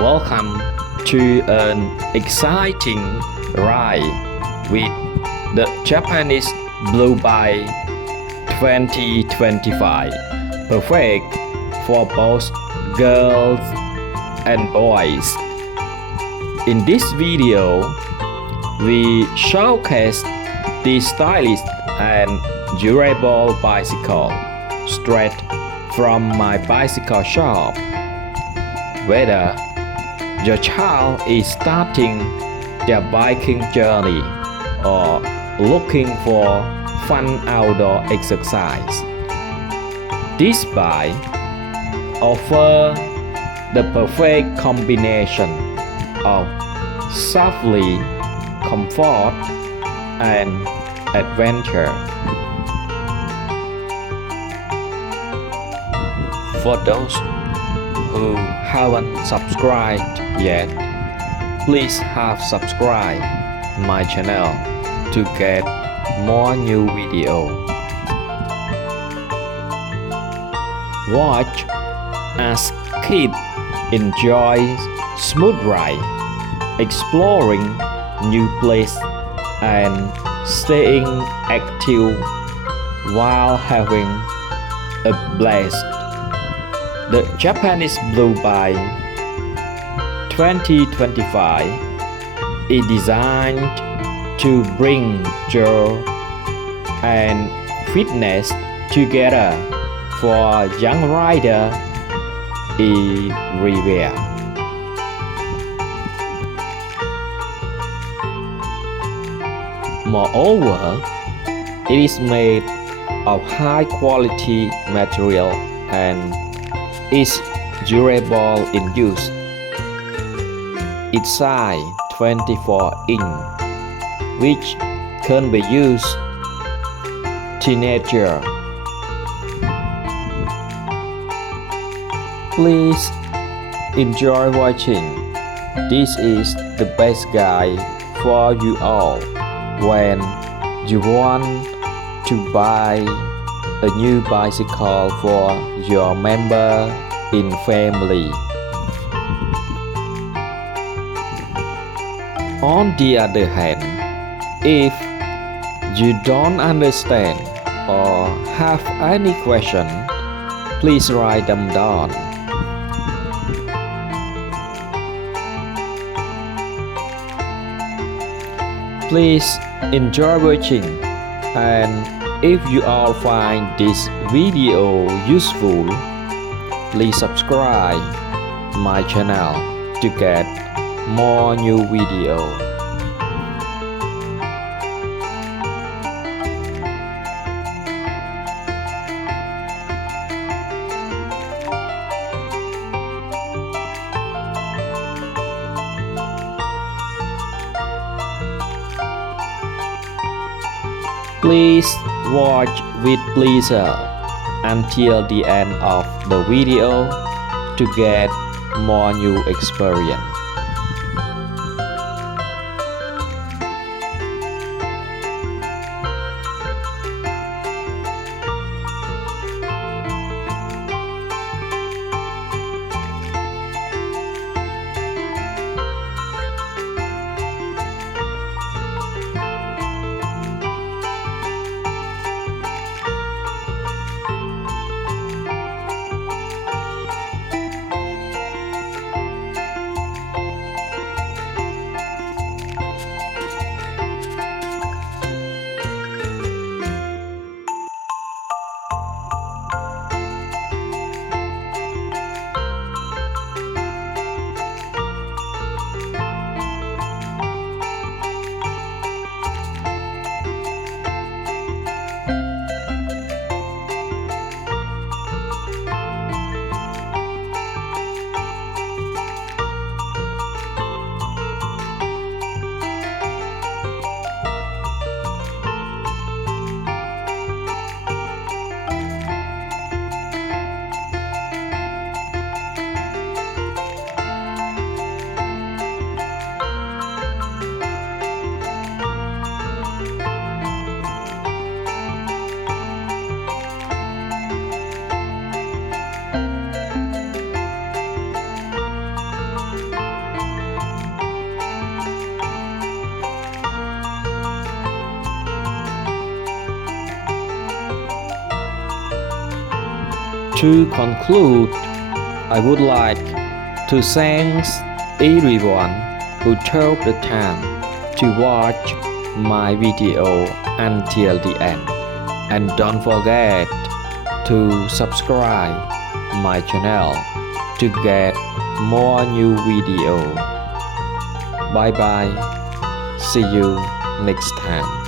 Welcome to an exciting ride with the Japanese Blue Bike 2025, perfect for both girls and boys. In this video, we showcase this stylish and durable bicycle straight from my bicycle shop. Whether your child is starting their biking journey or looking for fun outdoor exercise, this bike offers the perfect combination of safety, comfort, and adventure. For those who haven't subscribed yet, please have subscribed my channel to get more new video. Watch as kids enjoy smooth ride, exploring new places and staying active while having a blast. The Japanese Blue Bike 2025 is designed to bring joy and fitness together for young riders everywhere. Moreover, it is made of high quality material and is durable in use. Its size 24-inch, which can be used teenager. Please enjoy watching. This is the best guide for you all when you want to buy a new bicycle for your member in family. On the other hand, if you don't understand or have any question, please write them down. Please enjoy watching, and if you all find this video useful, please subscribe my channel to get more new video. Please watch with pleasure until the end of the video to get more new experience. To conclude, I would like to thank everyone who took the time to watch my video until the end, and don't forget to subscribe my channel to get more new video. Bye bye. See you next time.